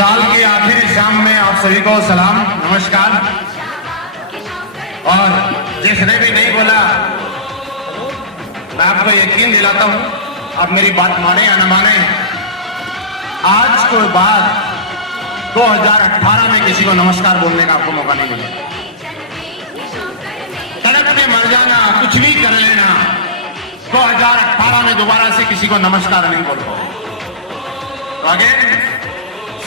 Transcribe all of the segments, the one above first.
साल के आखिरी शाम में आप सभी को सलाम नमस्कार। और जिसने भी नहीं बोला मैं आपको यकीन दिलाता हूं, आप मेरी बात माने या न माने, आज के बाद 2018 में किसी को नमस्कार बोलने का आपको मौका नहीं मिलेगा। तड़प के मर जाना, कुछ भी कर लेना, 2018 में दोबारा से किसी को नमस्कार नहीं बोल पाओ। तो आगे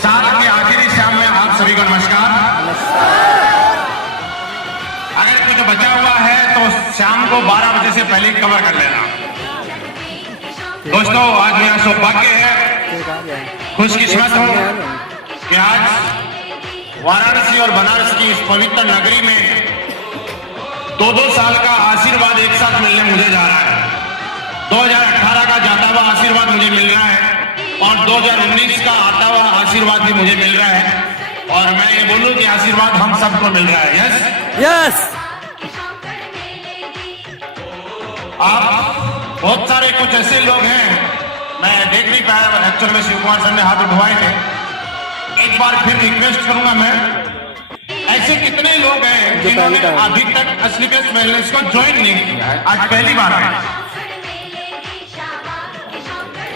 साल के आखिरी शाम में आप सभी को नमस्कार। अगर कुछ बचा हुआ है तो शाम को 12 बजे से पहले कवर कर लेना। दोस्तों, आज मेरा सौभाग्य है, खुशकिस्मत हूं कि आज वाराणसी और बनारस की इस पवित्र नगरी में 2-2 साल का आशीर्वाद एक साथ मिलने मुझे जा रहा है। 2018 का जाता हुआ आशीर्वाद मुझे मिल रहा है और 2019 का आता हुआ आशीर्वाद भी मुझे मिल रहा है। और मैं ये बोलूं कि आशीर्वाद हम सबको मिल रहा है। Yes yes. आप बहुत सारे कुछ ऐसे लोग हैं, मैं देख नहीं पाया एक्चुअल में, शिव कुमार सर ने हाथ उठवाए थे। एक बार फिर रिक्वेस्ट करूंगा मैं, ऐसे कितने लोग हैं जिन्होंने अभी तक स्लीपलेस वेलनेस को ज्वाइन नहीं किया है, आज पहली बार है।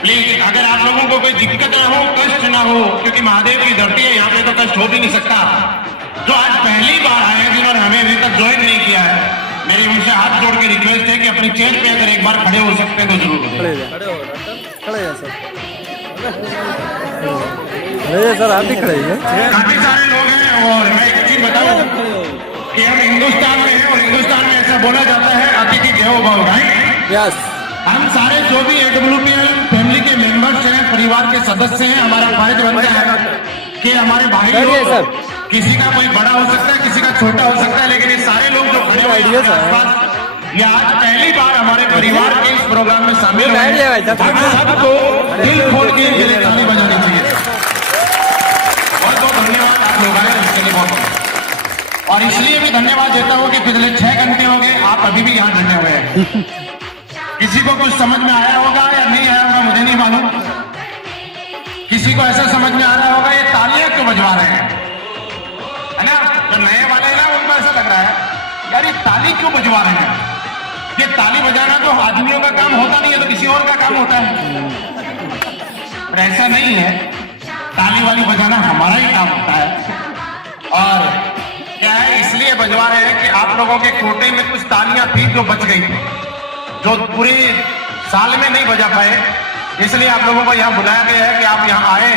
प्लीज, अगर आप लोगों को कोई दिक्कत ना हो, कष्ट ना हो, क्योंकि महादेव की धरती है, यहाँ पे तो कष्ट हो भी नहीं सकता। जो आज पहली बार आए हैं जिन्होंने हमें अभी तक ज्वाइन नहीं किया है, मेरी उनसे हाथ जोड़ के रिक्वेस्ट है कि अपनी चेयर पे अगर एक बार खड़े हो सकते हैं तो जरूर खड़े सर, आप भी खड़े हैं। काफी सारे लोग हैं और मैं एक चीज बताऊं कि हम हिंदुस्तान में हैं और हिंदुस्तान में ऐसा बोला जाता है अतिथि देवो भव, राइट? यस। हम सारे जो भी AWPL फैमिली के मेंबर्स हैं, परिवार के सदस्य हैं, हमारा फर्ज बनता है कि हमारे भाई लोग, किसी का कोई बड़ा हो सकता है, किसी का छोटा हो सकता है, लेकिन ये सारे लोग जो खड़े हुए हैं, ये आज पहली बार हमारे परिवार के इस प्रोग्राम में शामिल हुए हैं। हम सबको दिल खोल के इनके लिए ताली बजानी चाहिए। बहुत बहुत धन्यवाद आप लोग आए इसके लिए, बहुत। और इसलिए भी धन्यवाद देता हूँ कि पिछले 6 घंटे हो गए, आप अभी भी यहाँ डटे हुए हैं। किसी को कुछ समझ में आया होगा या नहीं आया होगा मुझे नहीं मालूम। किसी को ऐसा समझ में आ रहा होगा ये तालियां क्यों बजवा रहे हैं, है ना? जो नए वाले हैं ना, उनको ऐसा लग रहा है यार ये ताली क्यों बजवा रहे हैं। ये ताली बजाना तो आदमियों का काम होता नहीं है, तो किसी और का काम होता है। पर ऐसा नहीं है, ताली वाली बजाना हमारा ही काम होता है। और क्या है, इसलिए बजवा रहे हैं कि आप लोगों के कोटे में कुछ तालियां थी जो बच गई थी, जो पूरी साल में नहीं बजा पाए, इसलिए आप लोगों को यहाँ बुलाया गया है कि आप यहाँ आए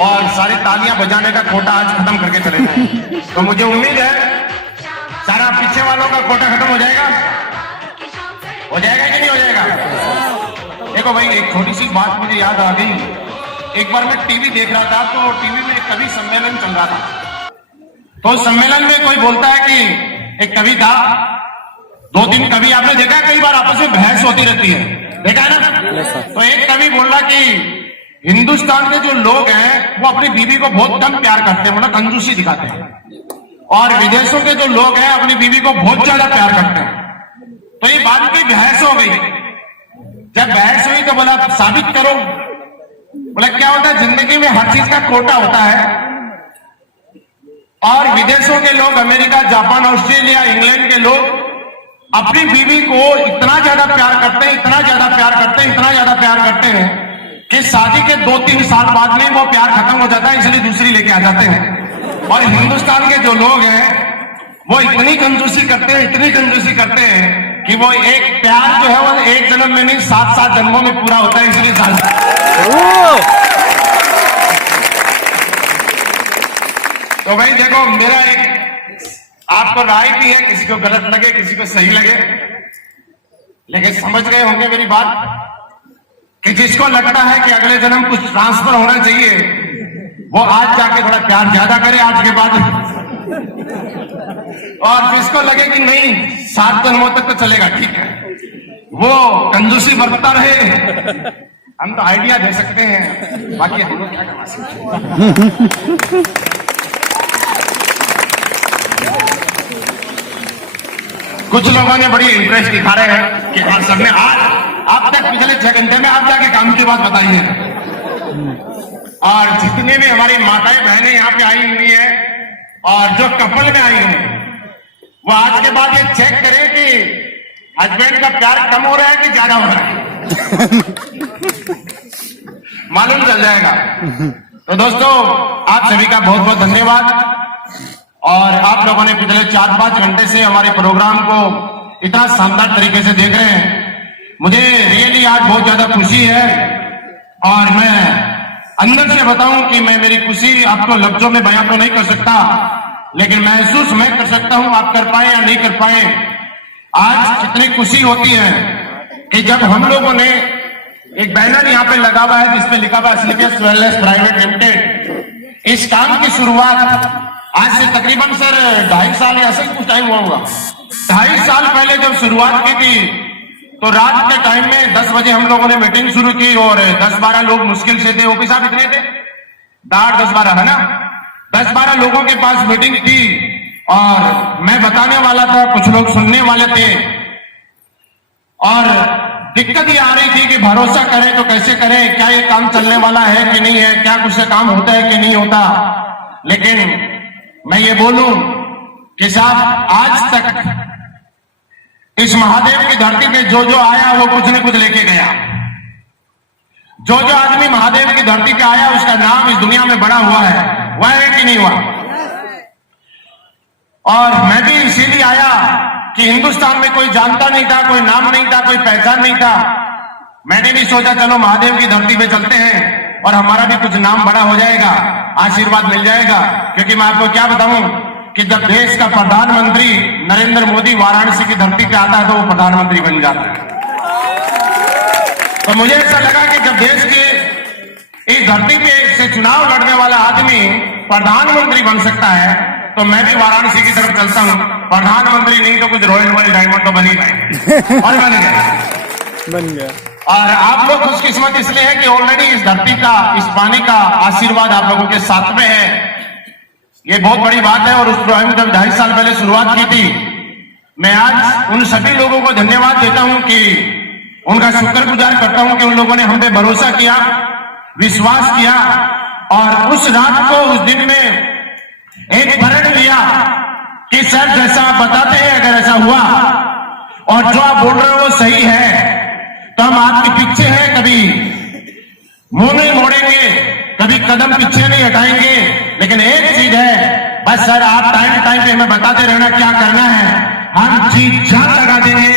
और सारी तालियां बजाने का कोटा आज खत्म करके चले जाएं। तो मुझे उम्मीद है सारा पीछे वालों का कोटा खत्म हो जाएगा। हो जाएगा कि नहीं हो जाएगा? देखो भाई, एक छोटी सी बात मुझे याद आ गई। एक बार मैं टीवी देख रहा था, तो टीवी में एक कवि सम्मेलन चल रहा था। तो सम्मेलन में कोई बोलता है कि एक कवि था, 2 दिन कवि, आपने देखा है कई बार आपस में बहस होती रहती है, देखा है ना? तो एक कवि बोल रहा कि हिंदुस्तान के जो लोग हैं वो अपनी बीवी को बहुत कम प्यार करते हैं, मतलब कंजूसी दिखाते हैं, और विदेशों के जो लोग हैं अपनी बीवी को बहुत ज्यादा प्यार करते हैं। तो ये बात की बहस हो गई। जब बहस हुई तो बोला साबित करो। बोला क्या होता है, जिंदगी में हर चीज का कोटा होता है, और विदेशों के लोग, अमेरिका, जापान, ऑस्ट्रेलिया, इंग्लैंड के लोग अपनी बीवी को इतना ज्यादा प्यार करते हैं, इतना ज्यादा प्यार करते हैं, इतना ज्यादा प्यार करते हैं कि शादी के 2-3 साल बाद में वो प्यार खत्म हो जाता है, इसलिए दूसरी लेके आ जाते हैं। और हिंदुस्तान के जो लोग हैं वो इतनी कंजूसी करते हैं, इतनी कंजूसी करते हैं कि वो एक प्यार जो है वो एक जन्म में नहीं 7-7 जन्मों में पूरा होता है, इसलिए तो भाई देखो, मेरा एक आपको राय भी है, किसी को गलत लगे, किसी को सही लगे, लेकिन समझ गए होंगे मेरी बात कि जिसको लगता है कि अगले जन्म कुछ ट्रांसफर होना चाहिए, वो आज जाके थोड़ा प्यार ज्यादा करे आज के बाद, और जिसको लगे कि नहीं 7 जन्मों तक तो चलेगा, ठीक है, वो कंजूसी बरतता रहे। हम तो आइडिया दे सकते हैं, बाकी हम लोग क्या करवा सकते हैं। कुछ लोगों ने बड़ी इंटरेस्ट दिखा रहे हैं कि आज सबने आज आप तक पिछले 6 घंटे में आप जाके काम की बात बताइए। और जितने भी हमारी माताएं बहनें यहाँ पे आई हुई है और जो कपल में आई हुई, वो आज के बाद ये चेक करें कि हस्बैंड का प्यार कम हो रहा है कि ज्यादा हो रहा है। मालूम चल जाएगा। तो दोस्तों, आप सभी का बहुत बहुत धन्यवाद। और आप लोगों ने पिछले 4-5 घंटे से हमारे प्रोग्राम को इतना शानदार तरीके से देख रहे हैं। मुझे रियली आज बहुत ज्यादा खुशी है और मैं अंदर से बताऊं कि मैं मेरी खुशी आपको लफ्जों में बयां तो नहीं कर सकता, लेकिन महसूस मैं कर सकता हूं। आप कर पाए या नहीं कर पाए, आज इतनी खुशी होती है कि जब हम लोगों ने एक बैनर यहाँ पे लगा हुआ है जिसपे लिखा हुआ है एसलीपीएस वेलनेस प्राइवेट लिमिटेड। इस काम की शुरुआत आज से तकरीबन सर 2.5 साल ऐसे ही कुछ टाइम हुआ होगा। 2.5 साल पहले जब शुरुआत की थी तो रात के टाइम में 10 बजे हम लोगों ने मीटिंग शुरू की और 10-12 लोग मुश्किल से थे। ओपी साहब इतने थे, 10-12 है ना, 10-12 लोगों के पास मीटिंग थी और मैं बताने वाला था, कुछ लोग सुनने वाले थे। और दिक्कत ये आ रही थी कि भरोसा करें तो कैसे करें, क्या ये काम चलने वाला है कि नहीं है, क्या कुछ से काम होता है कि नहीं होता। लेकिन मैं ये बोलूं कि साहब, आज तक इस महादेव की धरती पे जो जो आया वो कुछ न कुछ लेके गया। जो जो आदमी महादेव की धरती पे आया उसका नाम इस दुनिया में बड़ा हुआ है, हुआ है कि नहीं हुआ। और मैं भी इसीलिए आया कि हिंदुस्तान में कोई जानता नहीं था, कोई नाम नहीं था, कोई पहचान नहीं था। मैंने भी सोचा चलो महादेव की धरती पे चलते हैं और हमारा भी कुछ नाम बड़ा हो जाएगा, आशीर्वाद मिल जाएगा। क्योंकि मैं आपको क्या बताऊं कि जब देश का प्रधानमंत्री नरेंद्र मोदी वाराणसी की धरती पे आता है तो वो प्रधानमंत्री बन जाता है। तो मुझे ऐसा लगा कि जब देश के इस धरती पे से चुनाव लड़ने वाला आदमी प्रधानमंत्री बन सकता है तो मैं भी वाराणसी की तरफ चलता हूं। प्रधानमंत्री नहीं तो कुछ रॉयल वर्ल्ड डायमंड तो बन ही पाए और बन गया। और आप लोग खुशकिस्मत इसलिए है कि ऑलरेडी इस धरती का, इस पानी का आशीर्वाद आप लोगों के साथ में है। ये बहुत बड़ी बात है। और उस प्रोग्राम जब 2.5 साल पहले शुरुआत की थी, मैं आज उन सभी लोगों को धन्यवाद देता हूं कि उनका शुक्रगुजार करता हूं कि उन लोगों ने हम पे भरोसा किया, विश्वास किया और उस रात को, उस दिन में एक प्रण लिया कि सर जैसा आप बताते हैं अगर ऐसा हुआ और जो आप बोल रहे हो वो सही है तो हम आपके पीछे हैं, कभी मुंह नहीं मोड़ेंगे, कभी कदम पीछे नहीं हटाएंगे। लेकिन एक चीज है, बस सर आप टाइम पे हमें बताते रहना क्या करना है, हम जी जान लगा देंगे,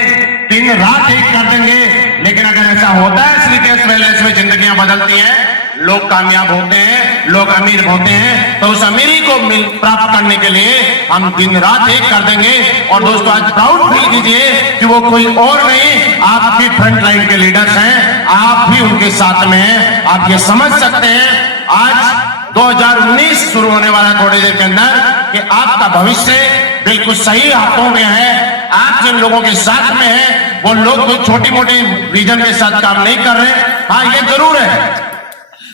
दिन रात एक कर देंगे। लेकिन अगर ऐसा होता है एसलीपीएस वेलनेस में जिंदगियां बदलती हैं, लोग कामयाब होते हैं, लोग अमीर होते हैं, तो उस अमीरी को प्राप्त करने के लिए हम दिन रात एक कर देंगे। और दोस्तों, आज प्राउड फील कीजिए कि वो कोई और नहीं, आपके फ्रंट लाइन के लीडर्स हैं, आप भी उनके साथ में हैं। आप ये समझ सकते हैं आज 2019 शुरू होने वाला है थोड़ी देर के अंदर, कि आपका भविष्य बिल्कुल सही हाथों में है। आप जिन लोगों के साथ में हैं वो लोग कोई छोटी मोटी विजन के साथ काम नहीं कर रहे। हाँ, ये जरूर है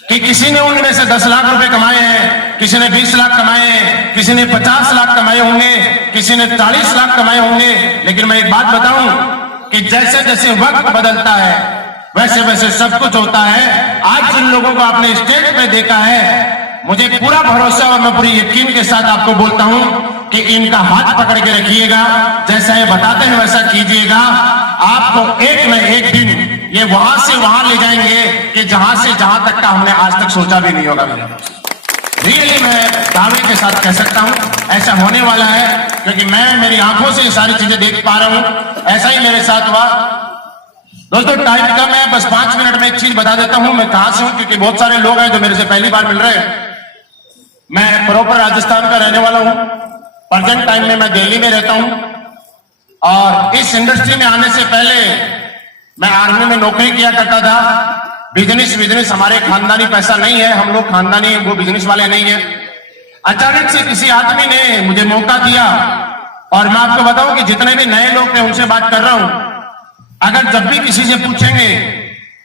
कि किसी ने उनमें से 10 लाख रुपए कमाए हैं, किसी ने 20 लाख कमाए हैं, किसी ने 50 लाख कमाए होंगे, किसी ने 40 लाख कमाए होंगे। लेकिन मैं एक बात बताऊं कि जैसे जैसे वक्त बदलता है वैसे वैसे सब कुछ होता है। आज जिन लोगों को आपने स्टेज पे देखा है, मुझे पूरा भरोसा और मैं पूरी यकीन के साथ आपको बोलता हूं कि इनका हाथ पकड़ के रखिएगा, जैसा ये बताते हैं वैसा कीजिएगा। आपको एक न एक दिन ये वहां से वहां ले जाएंगे कि जहां से जहां तक का हमने आज तक सोचा भी नहीं होगा। रियली मैं दावे के साथ कह सकता हूं ऐसा होने वाला है, क्योंकि मैं मेरी आंखों से ये सारी चीजें देख पा रहा हूं। ऐसा ही मेरे साथ हुआ। दोस्तों, टाइम कम है, बस 5 मिनट में एक चीज बता देता हूं मैं कहां से हूं, क्योंकि बहुत सारे लोग हैं जो मेरे से पहली बार मिल रहे हैं। मैं प्रॉपर राजस्थान का रहने वाला हूं। प्रेजेंट टाइम में मैं दिल्ली में रहता हूं और इस इंडस्ट्री में आने से पहले मैं आर्मी में नौकरी किया करता था। बिजनेस हमारे खानदानी पैसा नहीं है, हम लोग खानदानी वो बिजनेस वाले नहीं है। अचानक से किसी आदमी ने मुझे मौका दिया और मैं आपको बताऊं कि जितने भी नए लोग थे उनसे बात कर रहा हूं, अगर जब भी किसी से पूछेंगे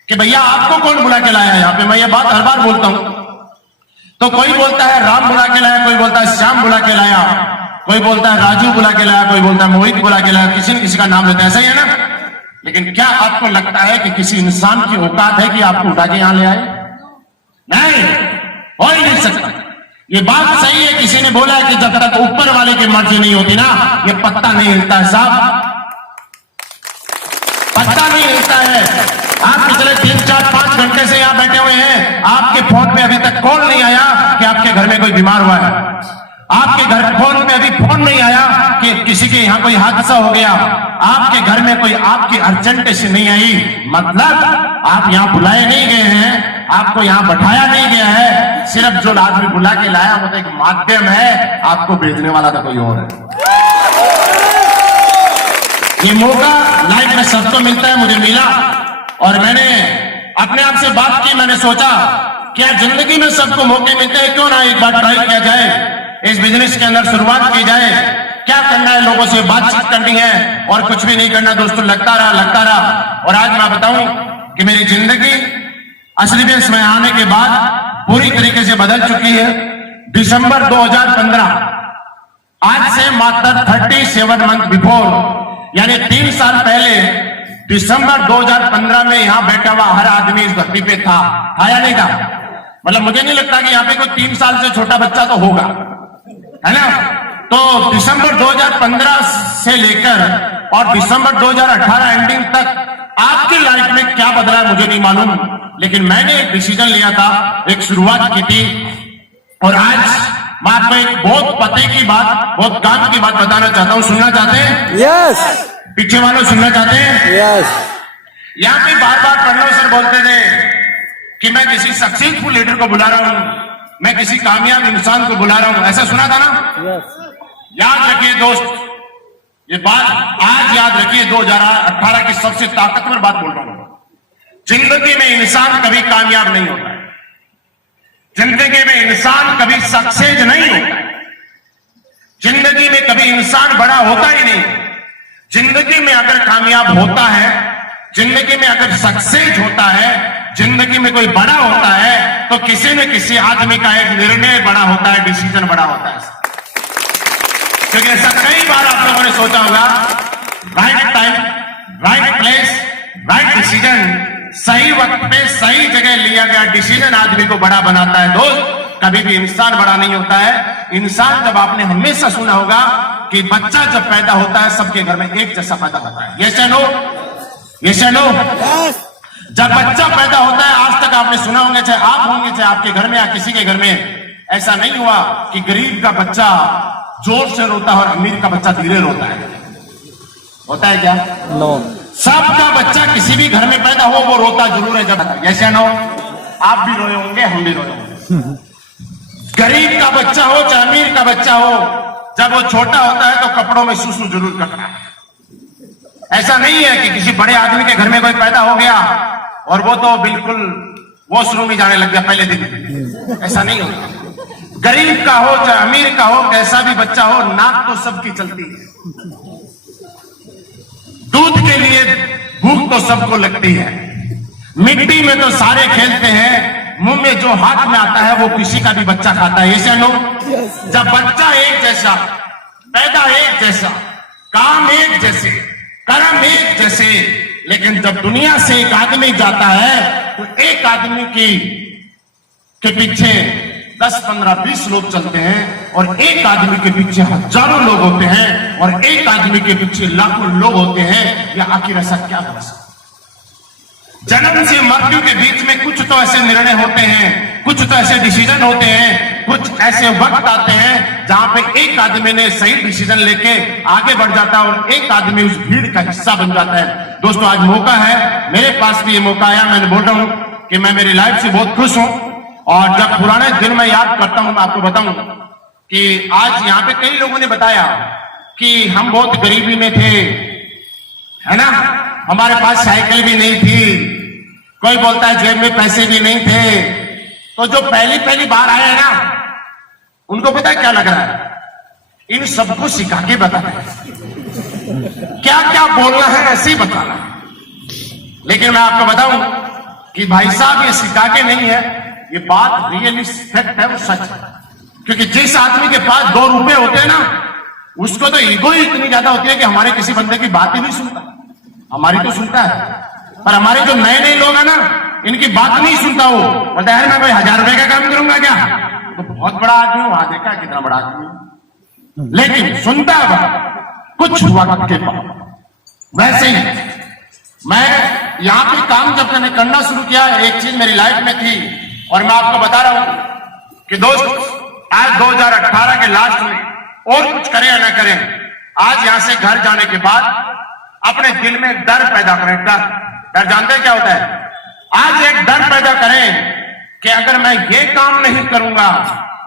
कि भैया आपको कौन बुला के लाया यहाँ पे, मैं ये बात हर बार बोलता हूं, तो कोई बोलता है राम बुला के लाया, कोई बोलता है श्याम बुला के लाया, कोई बोलता है राजू बुला के लाया, कोई बोलता है मोहित बुला के लाया, किसी न किसी का नाम लेते हैं, ऐसा ही है ना। लेकिन क्या आपको लगता है कि किसी इंसान की औकात है कि आपको उठा के यहां ले आए? नहीं। हो ही नहीं सकता। ये बात सही है, किसी ने बोला कि जब तक ऊपर वाले की मर्जी नहीं होती ना, ये पत्ता नहीं हिलता है साहब, पत्ता नहीं हिलता है। आप पिछले 3, 4, 5 घंटे से यहां बैठे हुए हैं, आपके फोन पे अभी तक कॉल नहीं आया कि आपके घर में कोई बीमार हुआ है। आपके घर फोन पे अभी फोन नहीं आया कि किसी के यहां कोई हादसा हो गया। आपके घर में कोई आपकी अर्जेंट से नहीं आई, मतलब आप यहां बुलाए नहीं गए हैं, आपको यहां बैठाया नहीं गया है। सिर्फ जो आदमी बुला के लाया वो तो एक माध्यम है, आपको भेजने वाला तो कोई और है। ये मौका लाइफ में सबको मिलता है, मुझे मिला और मैंने अपने आप से बात की। मैंने सोचा क्या जिंदगी में सबको मौके मिलते हैं, क्यों ना एक बार ट्राई किया जाए, इस बिजनेस के अंदर शुरुआत की जाए। क्या करना है, लोगों से बातचीत करनी है और कुछ भी नहीं करना दोस्तों, लगता रहा। और आज मैं बताऊं कि मेरी जिंदगी असली बेस में आने के बाद पूरी तरीके से बदल चुकी है। दिसंबर 2015, आज से मात्र 37 मंथ बिफोर, यानी 3 साल पहले दिसंबर 2015 में यहां बैठा हुआ हर आदमी इस धरती पे था या नहीं था? मतलब मुझे नहीं लगता कि यहां पे कोई 3 साल से छोटा बच्चा तो होगा, है ना? तो दिसंबर 2015 से लेकर और दिसंबर 2018 एंडिंग तक आपकी लाइफ में क्या बदला है मुझे नहीं मालूम, लेकिन मैंने एक डिसीजन लिया था, एक शुरुआत की थी। और आज मैं आपको एक बहुत पते की बात, बहुत काम की बात बताना चाहता हूं। सुनना चाहते हैं? यस पीछे वालों सुनना चाहते हैं? यस। यहां पे बार प्रणव सर बोलते थे कि मैं किसी सक्सेसफुल लीडर को बुला रहा हूं, मैं किसी कामयाब इंसान को बुला रहा हूं, ऐसा सुना था ना? यस। याद रखिए दोस्त, ये बात आज याद रखिए, 2018 की सबसे ताकतवर बात बोल रहा हूं। जिंदगी में इंसान कभी कामयाब नहीं होता है, जिंदगी में इंसान कभी सक्सेस नहीं होता है, जिंदगी में कभी इंसान बड़ा होता ही नहीं। जिंदगी में अगर कामयाब होता है, जिंदगी में अगर सक्सेस होता है, जिंदगी में कोई बड़ा होता है, तो किसी न किसी आदमी का एक निर्णय बड़ा होता है, डिसीजन बड़ा होता है। क्योंकि ऐसा कई बार आप लोगों ने सोचा होगा, right time, right place, right decision, सही वक्त पे सही जगह लिया गया डिसीजन आदमी को बड़ा बनाता है। दोस्त, कभी भी इंसान बड़ा नहीं होता है। इंसान, जब आपने हमेशा सुना होगा कि बच्चा जब पैदा होता है सबके घर में एक जैसा पैदा होता है, यस या नो? यस या नो? जब बच्चा पैदा होता है, आज तक आपने सुना होंगे, चाहे आप होंगे, चाहे आपके घर में या किसी के घर में, ऐसा नहीं हुआ कि गरीब का बच्चा जोर से रोता है और अमीर का बच्चा धीरे रोता है। होता है क्या? नो। सबका बच्चा किसी भी घर में पैदा हो वो रोता जरूर है जब, यस या नो? आप भी रोए होंगे, हम भी रोए होंगे। गरीब का बच्चा हो चाहे अमीर का बच्चा हो, जब वो छोटा होता है तो कपड़ों में सुसु जरूर करता है। ऐसा नहीं है कि किसी बड़े आदमी के घर में कोई पैदा हो गया और वो तो बिल्कुल वॉशरूम ही जाने लग गया पहले दिन, ऐसा नहीं होता। गरीब का हो चाहे अमीर का हो, कैसा भी बच्चा हो, नाक तो सबकी चलती है। दूध के लिए भूख तो सबको लगती है। मिट्टी में तो सारे खेलते हैं, मुंह में जो हाथ में आता है वो किसी का भी बच्चा खाता है, ऐसा नो? जब बच्चा एक जैसा, पैदा एक जैसा, काम एक जैसे, कर्म एक जैसे, लेकिन जब दुनिया से एक आदमी जाता है तो एक आदमी के पीछे 10, 15, 20 लोग चलते हैं और एक आदमी के पीछे हजारों लोग होते हैं और एक आदमी के पीछे लाखों लोग होते हैं। या आखिर ऐसा क्या हो सकता? जन्म से मृत्यु के बीच में कुछ तो ऐसे निर्णय होते हैं, कुछ तो ऐसे डिसीजन होते हैं, कुछ ऐसे वक्त आते हैं जहां पे एक आदमी ने सही डिसीजन लेके आगे बढ़ जाता है और एक आदमी उस भीड़ का हिस्सा बन जाता है। दोस्तों, आज मौका है, मेरे पास भी ये मौका आया। मैंने बोल रहा हूं कि मैं मेरी लाइफ से बहुत खुश हूं और जब पुराने दिन मैं याद करता हूं, मैं आपको बताऊं कि आज यहां पे कई लोगों ने बताया कि हम बहुत गरीबी में थे, है ना, हमारे पास साइकिल भी नहीं थी, कोई बोलता है जेब में पैसे भी नहीं थे। तो जो पहली बार आए हैं ना, उनको पता है क्या लग रहा है? इन सबको सिखा के बताना है, क्या क्या बोलना है ऐसे ही बताना है। लेकिन मैं आपको बताऊं कि भाई साहब ये सिखा के नहीं है, ये बात रियली फैक्ट है, वो सच है। क्योंकि जिस आदमी के पास 2 रुपए होते हैं ना, उसको तो ईगो ही इतनी ज्यादा होती है कि हमारे किसी बंदे की बात ही नहीं सुनता। हमारी तो सुनता है, पर हमारे जो नए लोग हैं ना, इनकी बात नहीं सुनता हूं, बोलता है मैं कोई 1000 रुपए का काम करूंगा क्या? तो बहुत बड़ा आदमी हूं, वहां देखा कितना बड़ा आदमी हूं, लेकिन सुनता कुछ वक्त के बाद। वैसे ही मैं यहां पे काम जब मैंने करना शुरू किया, एक चीज मेरी लाइफ में थी और मैं आपको बता रहा हूं कि दोस्त आज 2018 के लास्ट में और कुछ करें या ना करें, आज यहां से घर जाने के बाद अपने दिल में डर पैदा करें। डर जानते हैं क्या होता है? आज एक डर पैदा करें कि अगर मैं ये काम नहीं करूंगा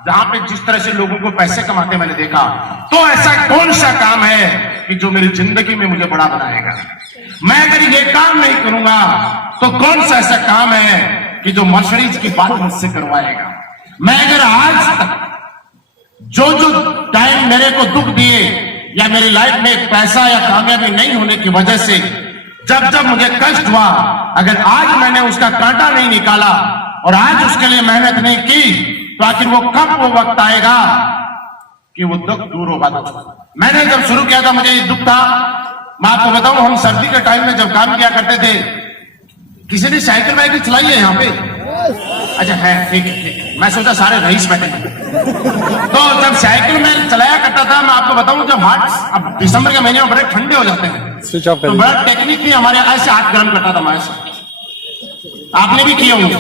जहां पे जिस तरह से लोगों को पैसे कमाते मैंने देखा, तो ऐसा कौन सा काम है कि जो मेरी जिंदगी में मुझे बड़ा बनाएगा? मैं अगर ये काम नहीं करूंगा तो कौन सा ऐसा काम है कि जो मर्सिडीज की बात मुझसे करवाएगा? मैं अगर आज जो जो टाइम मेरे को दुख दिए या मेरी लाइफ में पैसा या कामयाबी नहीं होने की वजह से जब जब मुझे कष्ट हुआ, अगर आज मैंने उसका कांटा नहीं निकाला और आज उसके लिए मेहनत नहीं की, तो आखिर वो कब वो वक्त आएगा कि वो दुख दूर होगा? मैंने जब शुरू किया था मुझे ये दुख था। मैं आपको बताऊं, हम सर्दी के टाइम में जब काम किया करते थे, किसी ने साइकिल वाइकिल चलाई है यहाँ पे? अच्छा है, ठीक है ठीक है। मैं सोचा सारे रईस बैठे तो जब साइकिल में चलाया करता था, मैं आपको बताऊं, जब हाथ अब दिसंबर के महीने में बड़े ठंडे हो जाते हैं, स्विच ऑफ तो बड़ा टेक्निक थी हमारे, ऐसे हाथ गर्म करता था मैं। आपने भी किए होंगे,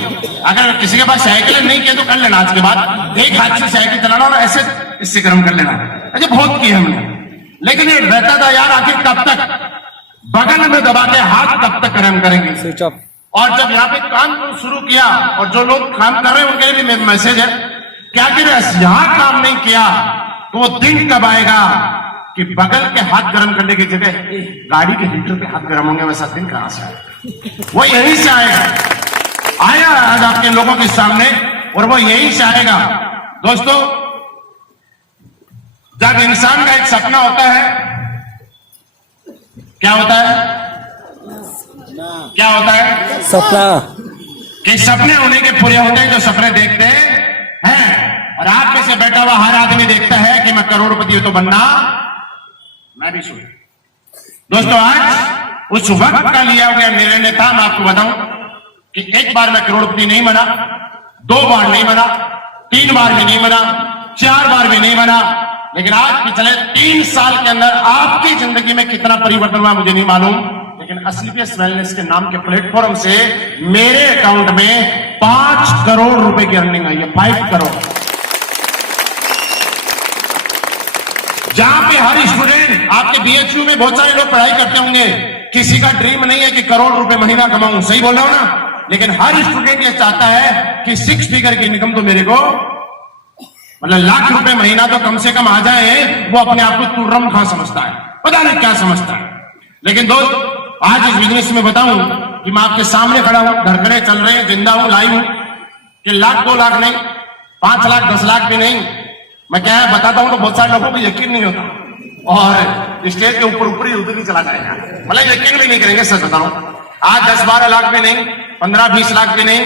अगर किसी के पास साइकिल नहीं किया तो कर लेना, आज के बाद एक हाथ से साइकिल चलाना और ऐसे इससे गर्म कर लेना। अच्छा बहुत किए हमने, लेकिन ये रहता था यार, आखिर कब तक बगल में दबा के हाथ कब तक गर्म करेंगे? Switch off. और जब यहाँ पे काम शुरू किया और जो लोग काम कर रहे हैं उनके लिए भी मैसेज है, क्या कि यहाँ काम नहीं किया तो वो दिन कब आएगा कि बगल के हाथ गर्म करने की जगह गाड़ी के हीटर के हाथ गर्म होंगे? वैसा दिन कहां से आएगा? वो यहीं से आया आज आपके लोगों के सामने, और वो यहीं से आएगा। दोस्तों, जब इंसान का एक सपना होता है, क्या होता है? क्या होता है? सपना। कि सपने उन्हीं के पूरे होते हैं जो सपने देखते हैं। और आप में से बैठा हुआ हर आदमी देखता है कि मैं करोड़पति तो बनना मैं भी सुन। दोस्तों, आज उस वक्त का लिया हुआ निर्णय था। मैं आपको बताऊं कि एक बार मैं करोड़पति नहीं बना, 2 बार नहीं बना, 3 बार भी नहीं बना, 4 बार भी नहीं बना, लेकिन आज पिछले 3 साल के अंदर आपकी जिंदगी में कितना परिवर्तन हुआ मुझे नहीं मालूम, लेकिन असलियत वेलनेस के नाम के प्लेटफॉर्म से मेरे अकाउंट में 5 करोड़ रुपए की अर्निंग आई है। 5 करोड़। जहां पे हर स्टूडेंट, आपके बीएचयू में बहुत सारे लोग पढ़ाई करते होंगे, किसी का ड्रीम नहीं है कि करोड़ रुपए महीना कमाऊं, सही बोल रहा हूं ना? लेकिन हर स्टूडेंट ये चाहता है कि 6 फिगर की इनकम तो मेरे को, मतलब लाख रुपए महीना तो कम से कम आ जाए। वो अपने आप को तुर्रम खां समझता है, पता नहीं क्या समझता है। लेकिन दोस्त, आज इस बिजनेस में बताऊं कि मैं आपके सामने खड़ा हूं, धड़कने चल रहे हैं, जिंदा हूं, लाइव हूं, कि 1 लाख 2 लाख नहीं, 5 लाख 10 लाख भी नहीं। मैं क्या है बताता हूं तो बहुत सारे लोगों को यकीन नहीं होता और स्टेज के ऊपर ऊपर ही उधर ही चला जाएगा, मतलब यकीन भी नहीं करेंगे। सच बताऊं, आज 10-12 लाख भी नहीं, 15-20 लाख भी नहीं।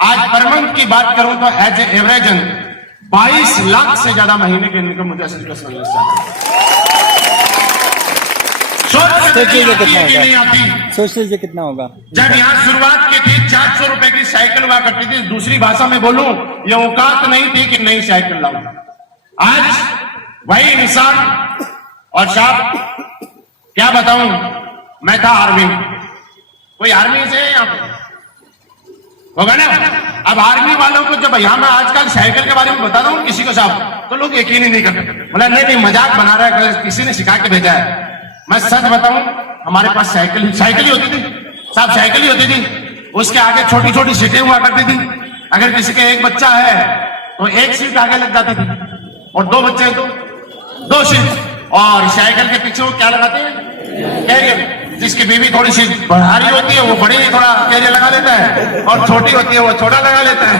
आज पर मंथ की बात करूं तो एज एवरेज 22 लाख से ज्यादा महीने की इनकम मुझे असली सोच लीजिए कितना होगा। जब यहाँ शुरुआत की थी 400 रुपए की साइकिल हुआ करती थी। दूसरी भाषा में बोलूं, ये औकात नहीं थी कि नई साइकिल लाऊं। आज वही इंसान, और साहब क्या बताऊं, मैं था आर्मी, कोई आर्मी से यहाँ पे होगा ना। अब आर्मी वालों को जब यहाँ मैं आजकल साइकिल के बारे में बताता हूँ किसी को साहब, तो लोग यकीन ही नहीं करते, मतलब नहीं मजाक बना रहा है, किसी ने सिखा के भेजा है। मैं सच बताऊं, हमारे पास साइकिल ही होती थी साहब, साइकिल ही होती थी। उसके आगे छोटी छोटी सीटें हुआ करती थी। अगर किसी का एक बच्चा है तो 1 सीट आगे लग जाती थी, और 2 बच्चे हैं तो 2 सीट। और साइकिल के पीछे वो क्या लगाते हैं? कैरियर। जिसकी बीवी थोड़ी सी भारी होती है वो बड़ी थोड़ा कैरियर लगा लेता है, और छोटी होती है वो छोटा लगा लेता है,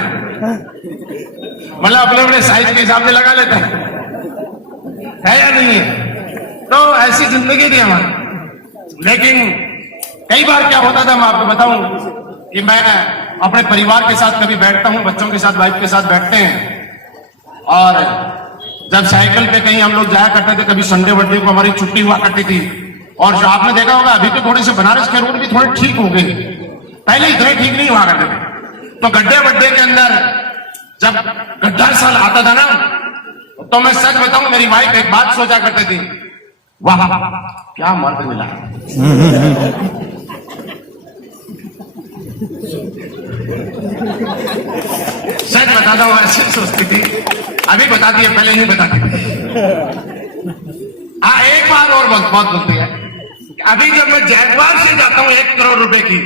मतलब अपने अपने साइज के हिसाब से लगा लेता है या नहीं है? तो ऐसी जिंदगी थी हमारी। लेकिन कई बार क्या होता था, मैं आपको बताऊं कि मैं अपने परिवार के साथ कभी बैठता हूं, बच्चों के साथ, वाइफ के साथ बैठते हैं, और जब साइकिल पे कहीं हम लोग जाया करते थे, कभी संडे वनडे को हमारी छुट्टी हुआ करती थी। और जो आपने देखा होगा, अभी तो थोड़े से बनारस के रोड भी थोड़े ठीक हो गए, पहले इतने ठीक नहीं हुआ करते थे। तो गड्ढे वड्ढे के अंदर जब गड्ढा साल आता था ना, तो मैं सच बताऊं, मेरी वाइफ एक बात सोचा करती थी, वाह क्या मर्द मिला। सच बताता हूं, ऐसे सोचती थी, अभी बताती है, पहले नहीं बताती थी। हाँ, एक बार और बहुत बोलती है, अभी जब मैं जैगवार से जाता हूं 1 करोड़ रुपए की,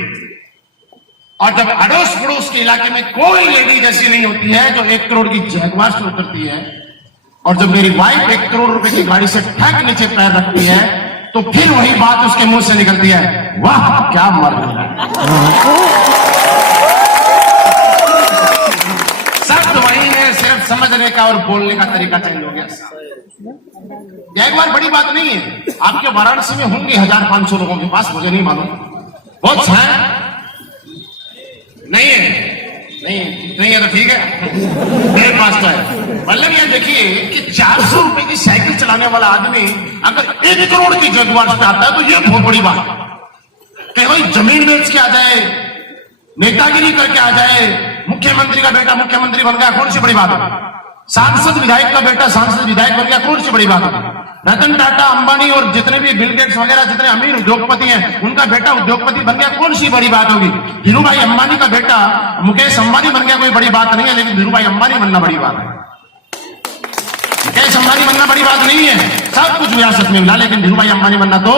और जब अड़ोस पड़ोस के इलाके में कोई लेडी जैसी नहीं होती है जो 1 करोड़ की जैगवार से उतरती है, और जब मेरी वाइफ 1 करोड़ रुपए की गाड़ी से ठक नीचे पैर रखती है, तो फिर वही बात उसके मुंह से निकलती है, वाह क्या मर्द है। शब्द वही है, सिर्फ समझने का और बोलने का तरीका चेंज हो गया। जैगवार बड़ी बात नहीं है। आपके वाराणसी में होंगे 1500 लोगों के पास, मुझे नहीं मालूम, बहुत है नहीं है, नहीं है तो ठीक है, मेरे पास तो है। मतलब ये देखिए कि 400 रुपए की साइकिल चलाने वाला आदमी अगर 1 करोड़ की जगवार पे आता है, तो ये बहुत बड़ी बात है कि भाई जमीन बेच के आ जाए, नेतागिरी करके आ जाए, मुख्यमंत्री का बेटा मुख्यमंत्री बन गया, कौन सी बड़ी बात है। सांसद विधायक का बेटा सांसद विधायक बन गया, कौन सी बड़ी बात है। रतन टाटा, अंबानी और जितने भी बिल गेट्स वगैरह जितने अमीर उद्योगपति हैं, उनका बेटा उद्योगपति बन गया, कौन सी बड़ी बात होगी। धीरूभाई अंबानी का बेटा मुकेश अंबानी बन गया, कोई बड़ी बात नहीं है, लेकिन धीरूभाई अंबानी बनना बड़ी बात है। मुकेश अंबानी बनना बड़ी बात नहीं है, सब कुछ विरासत में मिला, लेकिन धीरूभाई अंबानी बनना तो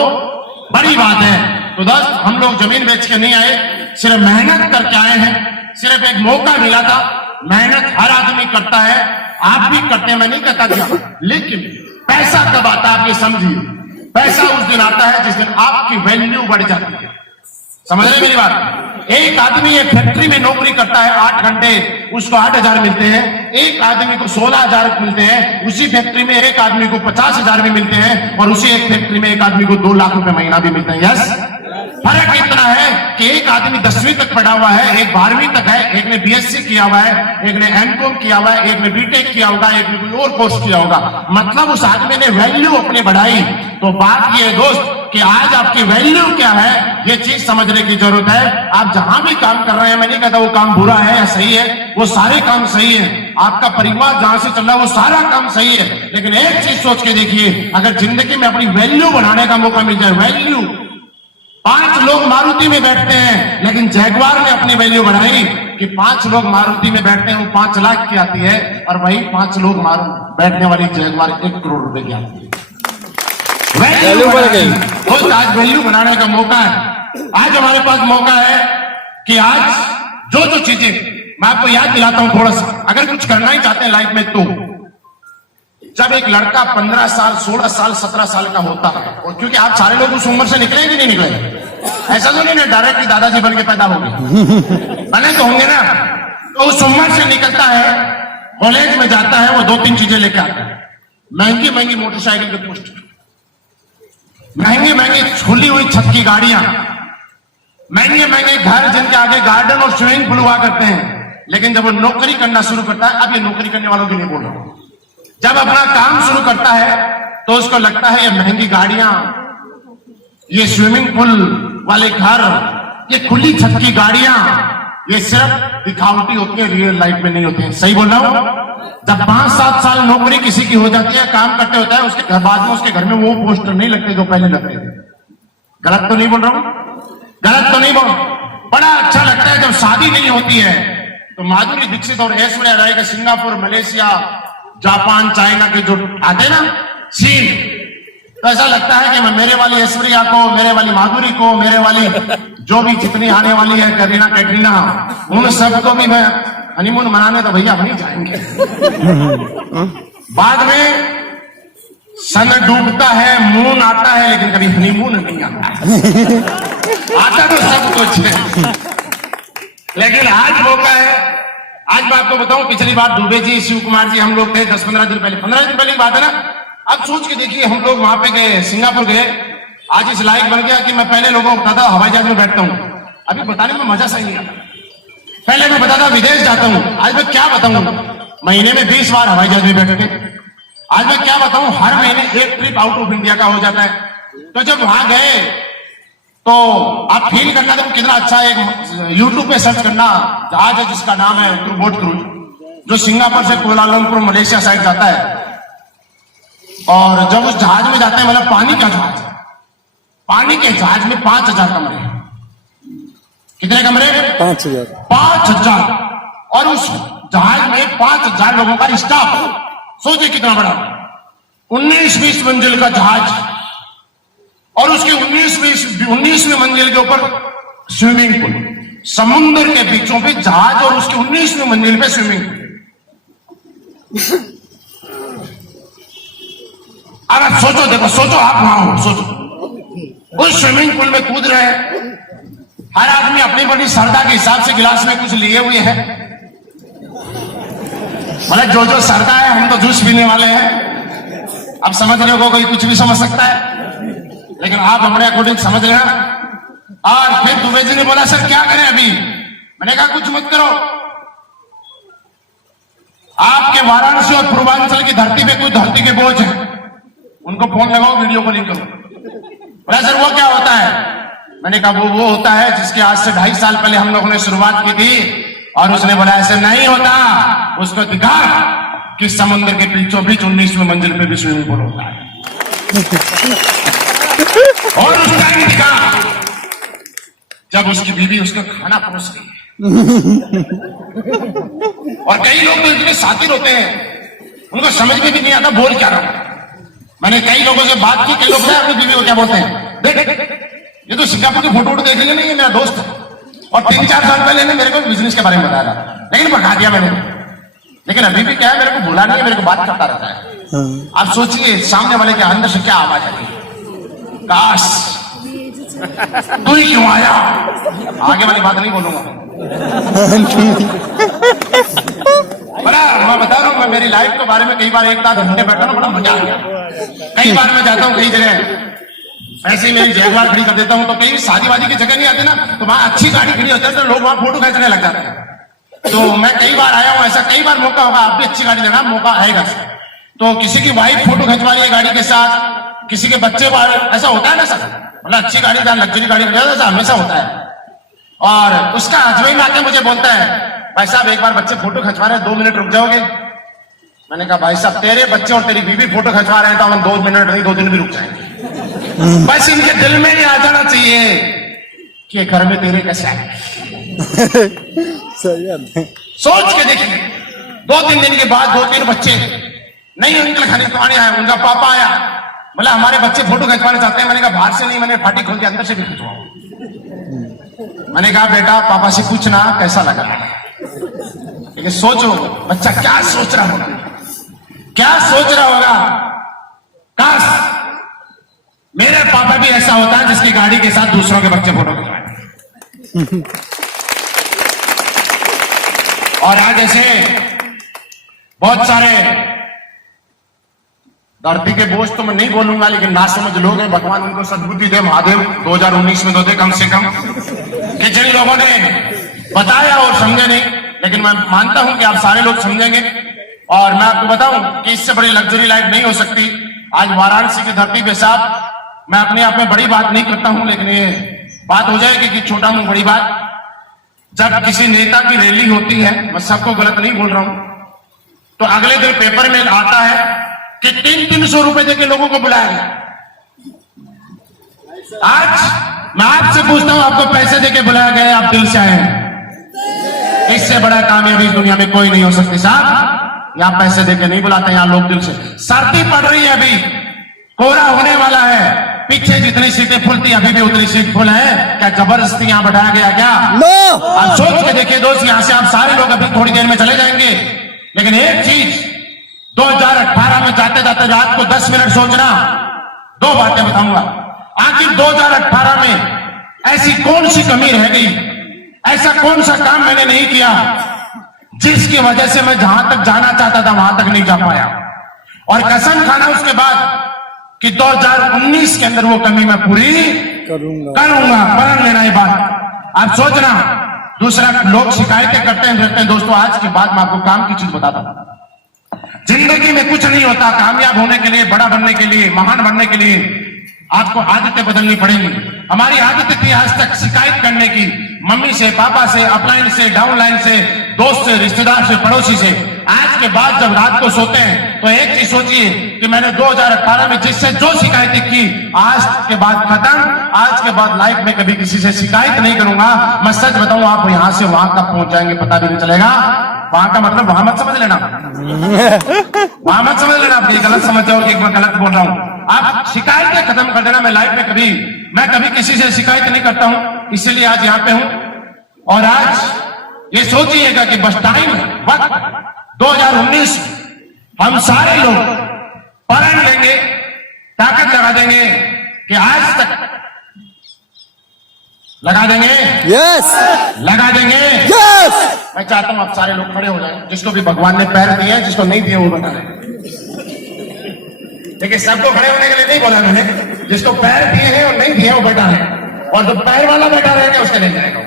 बड़ी बात है। तो दोस्त, हम लोग जमीन बेच के नहीं आए, सिर्फ मेहनत करके आए हैं। सिर्फ एक मौका मिला था, मेहनत हर आदमी करता है, आप भी करते हैं, मैं नहीं कहता क्या, लेकिन पैसा कब आता है आप ये समझिए। पैसा उस दिन आता है जिस दिन आपकी वैल्यू बढ़ जाती है। समझ रहे मेरी बात। एक आदमी एक फैक्ट्री में नौकरी करता है 8 घंटे, उसको 8000 मिलते हैं। एक आदमी को 16000 मिलते हैं। उसी फैक्ट्री में एक आदमी को 50000 भी मिलते हैं, और उसी एक फैक्ट्री में एक आदमी को 2 लाख रुपए महीना भी मिलते हैं। यस, फर्क इतना है कि एक आदमी 10वीं तक पढ़ा हुआ है, एक 12वीं तक है, एक ने बीएससी किया हुआ है, एक ने एमकॉम किया हुआ है, एक ने बीटेक किया होगा, एक ने कोई और कोर्स किया होगा। मतलब उस आदमी ने वैल्यू अपनी बढ़ाई। तो बात ये है दोस्त कि आज आपकी वैल्यू क्या है, ये चीज समझने की जरूरत है। आप जहां भी काम कर रहे हैं, मैं नहीं कहता वो काम बुरा है या सही है, वो सारे काम सही है। आपका परिवार जहां से चल रहा है वो सारा काम सही है, लेकिन एक चीज सोच के देखिए, अगर जिंदगी में अपनी वैल्यू बढ़ाने का मौका मिल जाए, वैल्यू 5 लोग मारुति में बैठते हैं, लेकिन जैगवार ने अपनी वैल्यू बढ़ाई कि 5 लोग मारुति में बैठते हैं, वो 5 लाख की आती है, और वही 5 लोग बैठने वाली जैगवार 1 करोड़ रुपए की आती है। वैल्यू बढ़ गई। तो आज वैल्यू बनाने का मौका है। आज हमारे पास मौका है कि आज जो जो चीजें, मैं आपको याद दिलाता हूं थोड़ा सा, अगर कुछ करना ही चाहते हैं लाइफ में, तो जब एक लड़का 15 साल 16 साल 17 साल का होता है, और क्योंकि आप सारे लोग उस उम्र से निकले कि नहीं निकले, ऐसा तो नहीं डायरेक्टली दादाजी बन के पैदा हो गए, बने तो होंगे ना। तो उस उम्र से निकलता है, कॉलेज में जाता है, वो 2-3 चीजें लेके आता है। महंगी महंगी मोटरसाइकिल के पोस्टर, महंगी महंगी खुली हुई छत की गाड़ियां, महंगे महंगे घर जिनके आगे गार्डन और स्विमिंग पूल हुआ करते हैं। लेकिन जब वो नौकरी करना शुरू करता है, अब ये नौकरी करने वालों की नहीं बोल रहा हूं, जब अपना काम शुरू करता है तो उसको लगता है ये महंगी गाड़ियां, ये स्विमिंग पूल वाले घर, ये खुली छत की गाड़ियां, ये सिर्फ दिखावटी होती है, रियल लाइफ में नहीं होती है। सही बोल रहा हूं। जब 5-7 साल नौकरी किसी की हो जाती है, काम करते होता है, उसके घर बाद में उसके घर में वो पोस्टर नहीं लगते जो पहले लगते थे। गलत तो नहीं बोल रहा हूं, गलत तो नहीं बोल। बड़ा अच्छा लगता है जब शादी नहीं होती है तो माधुरी दीक्षित और ऐश्वर्या राय के सिंगापुर, मलेशिया, जापान, चाइना के जो आते ना सीन, तो ऐसा लगता है कि मैं मेरे वाली ऐश्वर्या को, मेरे वाली माधुरी को, मेरे वाली जो भी जितनी आने वाली है करीना कैटरीना, उन सबको भी मैं हनीमून मनाने तो भैया वहीं जाएंगे। बाद में सन डूबता है, मून आता है, लेकिन कभी हनीमून नहीं आता है। आता तो सब कुछ है, लेकिन आज मौका है। आज मैं आपको बताऊं, पिछली बार दुबे जी, शिव कुमार जी, हम लोग थे 10-15 दिन पहले, 15 दिन पहले की बात है ना। अब सोच के देखिए, हम लोग वहां पे गए, सिंगापुर गए। आज इस लायक बन गया कि मैं पहले लोगों को बताता हवाई जहाज में बैठता हूं, अभी बताने में मजा सही नहीं आता। पहले मैं बताता विदेश जाता हूं, आज मैं क्या बताऊं, महीने में 20 बार हवाई जहाज में बैठते। आज मैं क्या बताऊं, हर महीने एक ट्रिप आउट ऑफ इंडिया का हो जाता है। तो जब वहां गए तो आप फील करना देखो कितना अच्छा है। यूट्यूब पे सर्च करना, जहाज है जिसका नाम है बोट क्रूज, जो सिंगापुर से कुआलालंपुर मलेशिया साइड जाता है। और जब उस जहाज में जाते हैं, मतलब पानी का जहाज, पानी के जहाज में 5000 कमरे। कितने कमरे? 5000। 5000। और उस जहाज में 5000 लोगों का स्टाफ। सोचिए कितना बड़ा, 19-20 मंजिल का जहाज, और उसके 19वीं मंजिल के ऊपर स्विमिंग पूल, समुद्र के बीचों बीच जहाज और उसकी 19वीं मंजिल पे स्विमिंग पूल। अब आप सोचो, देखो सोचो, आप वहां हो, सोचो उस स्विमिंग पूल में कूद रहे हैं। हर आदमी अपनी अपनी श्रद्धा के हिसाब से गिलास में कुछ लिए हुए है। मतलब जो श्रद्धा है, हम तो जूस पीने वाले हैं। अब समझ रहे हो, कोई कुछ भी समझ सकता है, लेकिन आप हमारे अकॉर्डिंग समझ लेना। और फिर दुबे जी ने बोला, सर क्या करें अभी? मैंने कहा कुछ मत करो, आपके वाराणसी और पूर्वांचल की धरती पे कोई धरती के बोझ है, उनको फोन लगाओ, वीडियो कॉलिंग करो। बोला सर वो क्या होता है? मैंने कहा वो होता है जिसके आज से 2.5 साल पहले हम लोगों ने शुरुआत की थी। और उसने बोला ऐसे नहीं होता, उसको दिखा कि समुद्र के बीचों बीच 19वीं मंजिल पे भी स्विमिंग पूल होता है। और उस टाइम दिखा जब उसकी बीवी उसको खाना परोस रही है। और कई लोग तो इतने शातिर होते हैं, उनको समझ में भी नहीं आता बोल क्या रहा। मैंने कई लोगों से बात की, कई लोग अपनी बीवी को क्या बोलते हैं, देख ये तो सिंगापुर की फोटो देख लेंगे, नहीं ये मेरा दोस्त है। और 3-4 साल पहले ने मेरे को बिजनेस के बारे में बताया था, लेकिन भगा दिया मैंने। लेकिन अभी भी क्या है, मेरे को भूला नहीं है, मेरे को बात करता रहता है। आप सोचिए सामने वाले के अंदर से क्या आवाज आ रही है, काश तू ही क्यों आया। आगे वाली बात नहीं बोलूंगा। बड़ा मैं बता रहा हूं, मैं मेरी लाइफ के बारे में कई बार 1-2 घंटे बैठा ना, बड़ा मजा आ गया। कई बार मैं जाता हूँ कई जगह, ऐसे ही मेरी जैगवार खड़ी कर देता हूं, तो कहीं शादीवादी की जगह नहीं आती ना, तो वहां अच्छी गाड़ी खड़ी होती है तो लोग वहां फोटो खींचने लग जाते हैं। तो मैं कई बार आया हूं, ऐसा कई बार मौका होगा, आप भी अच्छी गाड़ी लेना, मौका आएगा। तो किसी की वाइफ फोटो खिंचवा ली है गाड़ी के साथ, किसी के बच्चे बाहर, ऐसा होता है ना सर। मतलब अच्छी गाड़ी, लग्जरी गाड़ी ऐसा हमेशा होता है। और उसका हस्बैंड आके मुझे बोलता है, भाई साहब एक बार बच्चे फोटो खिंचवा रहे हैं, 2 मिनट रुक जाओगे? मैंने कहा भाई साहब तेरे बच्चे और तेरी बीवी फोटो खिंचवा रहे हैं तो हम 2 मिनट नहीं 2 दिन भी रुक जाएंगे। बस इनके दिल में ही आ जाना चाहिए कि घर में तेरे कैसे आए। सोच के देखिए, 2-3 दिन के बाद 2-3 बच्चे नहीं अंकल खाने खिंचवाने आए, उनका पापा आया, बोला हमारे बच्चे फोटो खिंचवाना चाहते हैं। मैंने कहा बाहर से नहीं, मैंने फाटी खोल के अंदर से भी खिंचवाऊं। मैंने कहा बेटा पापा से पूछना कैसा लगा। लेकिन सोचो बच्चा क्या सोच रहा होगा, क्या सोच रहा होगा। काश मेरे पापा भी ऐसा होता है जिसकी गाड़ी के साथ दूसरों के बच्चे फोटो खिंचवाए। और आज ऐसे बहुत सारे धरती के बोझ तो मैं नहीं बोलूंगा, लेकिन ना समझ लोग हैं, भगवान उनको सद्बुद्धि दे, महादेव 2019 में तो दे कम से कम, कि जिन लोगों ने बताया और समझे नहीं। लेकिन मैं मानता हूं कि आप सारे लोग समझेंगे। और मैं आपको बताऊं कि इससे बड़ी लग्जरी लाइफ नहीं हो सकती। आज वाराणसी की धरती पे साहब, मैं अपने आप में बड़ी बात नहीं करता हूं, लेकिन ये बात हो जाएगी कि छोटा हूं बड़ी बात। जब किसी नेता की रैली होती है, मैं सबको गलत नहीं बोल रहा हूं, तो अगले दिन पेपर में आता है कि 300-300 रुपए देके लोगों को बुलाया गया। आज मैं आपसे पूछता हूं, आपको पैसे देके बुलाया गया, आप दिल से आए हैं? इससे बड़ा कामयाबी दुनिया में कोई नहीं हो सकती साहब। यहाँ पैसे देके नहीं बुलाते, यहाँ लोग दिल से। सर्दी पड़ रही है, अभी कोहरा होने वाला है, पीछे जितनी सीटें फुल थी अभी भी उतनी सीट फुल है। क्या जबरदस्ती यहाँ बढ़ाया गया क्या? आप सोच के देखिए दोस्त, यहाँ से आप सारे लोग अभी थोड़ी देर में चले जाएंगे। लेकिन एक चीज 2018 में जाते जाते रात को 10 मिनट सोचना, 2 बातें बताऊंगा। आखिर 2018 में ऐसी कौन सी कमी रह गई, ऐसा कौन सा काम मैंने नहीं किया जिसकी वजह से मैं जहां तक जाना चाहता था वहां तक नहीं जा पाया। और कसम खाना उसके बाद कि 2019 के अंदर वो कमी मैं पूरी करूंगा। पढ़ लेना ये बात, आप सोचना। दूसरा, लोग शिकायतें करते हैं दोस्तों, आज के बाद मैं आपको काम की चीज बताता हूं। जिंदगी में कुछ नहीं होता कामयाब होने के लिए, बड़ा बनने के लिए, महान बनने के लिए आपको आदतें बदलनी पड़ेंगी। हमारी आदत थी आज तक शिकायत करने की, मम्मी से, पापा से, अपलाइन से, डाउनलाइन से, दोस्त से, रिश्तेदार से, पड़ोसी से। आज के बाद जब रात को सोते हैं तो एक चीज सोचिए कि मैंने 2018 में जिससे जो शिकायतें की, आज के बाद खत्म। आज के बाद लाइफ में कभी किसी से शिकायत नहीं करूंगा। मैं सच बताऊं, आप यहां से वहां तक पहुंच जाएंगे, पता भी नहीं चलेगा। वहां का मतलब वहां मत समझ लेना, वहां मत समझ लेना, आप ये गलत समझ जाओ कि मैं गलत बोल रहा हूं। आप शिकायतें खत्म कर देना। मैं लाइफ में कभी किसी से शिकायत नहीं करता हूं, इसलिए आज यहां पे हूं। और आज ये सोचिएगा कि बस टाइम वक्त 2019 हम सारे लोग प्रण लेंगे, ताकत लगा देंगे कि आज तक लगा देंगे, यस लगा देंगे। यस मैं चाहता हूं आप सारे लोग खड़े हो जाएं, जिसको भी भगवान ने पैर दिए हैं, जिसको नहीं दिए वो बता दें। देखिए, सबको खड़े होने के लिए नहीं बोला मैंने, जिसको पैर दिए हैं और नहीं दिए वो बैठा है, और जो पैर वाला बैठा रहेगा उसके नहीं जाएगा।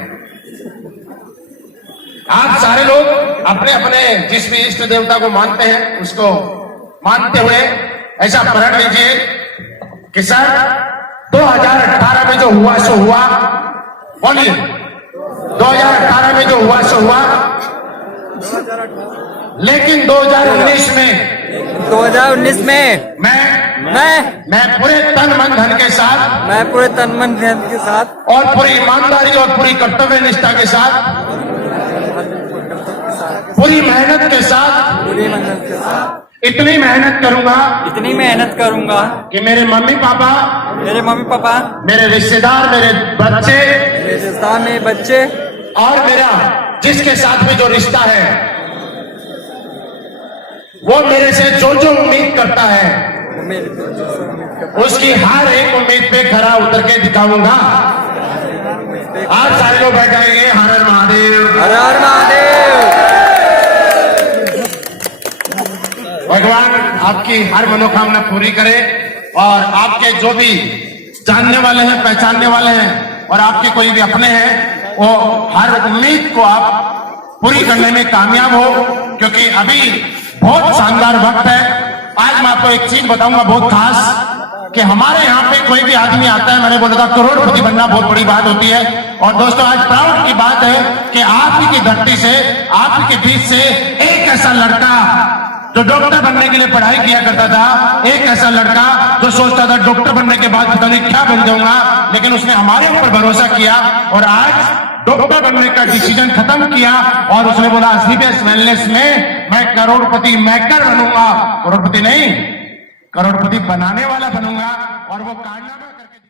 आप सारे लोग अपने अपने जिस भी इष्ट देवता को मानते हैं उसको मानते हुए ऐसा प्रण लीजिए कि सर 2018 में जो हुआ सो हुआ। बोलिए, 2018 में जो हुआ सो हुआ, लेकिन 2019 में मैं पूरे तन मन धन के साथ और पूरी ईमानदारी और पूरी कर्तव्य निष्ठा के साथ, पूरी मेहनत के साथ इतनी मेहनत करूंगा कि मेरे मम्मी पापा, मेरे रिश्तेदार, मेरे बच्चे और मेरा जिसके साथ में जो रिश्ता है, वो मेरे से जो जो उम्मीद करता है, उसकी हर एक उम्मीद पे खरा उतर के दिखाऊंगा। आज सारे लोग बैठाएंगे, हर हर महादेव, हर हर महादेव। भगवान आपकी हर मनोकामना पूरी करे, और आपके जो भी जानने वाले हैं, पहचानने वाले हैं, और आपके कोई भी अपने हैं, वो हर उम्मीद को आप पूरी करने में कामयाब हो, क्योंकि अभी बहुत शानदार वक्त है। आज मैं आपको एक चीज बताऊंगा बहुत खास, कि हमारे यहाँ पे कोई भी आदमी आता है, मैंने बोला था करोड़पति बनना बहुत बड़ी बात होती है। और दोस्तों, आज प्राउड की बात है कि आप ही की धरती से, आप ही के बीच से एक ऐसा लड़का जो डॉक्टर बनने के लिए पढ़ाई किया करता था, एक ऐसा लड़का जो सोचता था डॉक्टर बनने के बाद पता नहीं क्या बन जाऊंगा, लेकिन उसने हमारे ऊपर भरोसा किया और आज डॉक्टर बनने का डिसीजन खत्म किया, और उसने बोला सीबीएस वेलनेस में मैं करोड़पति मेकर बनूंगा। करोड़पति नहीं, करोड़पति बनाने वाला बनूंगा। और वो कारनामा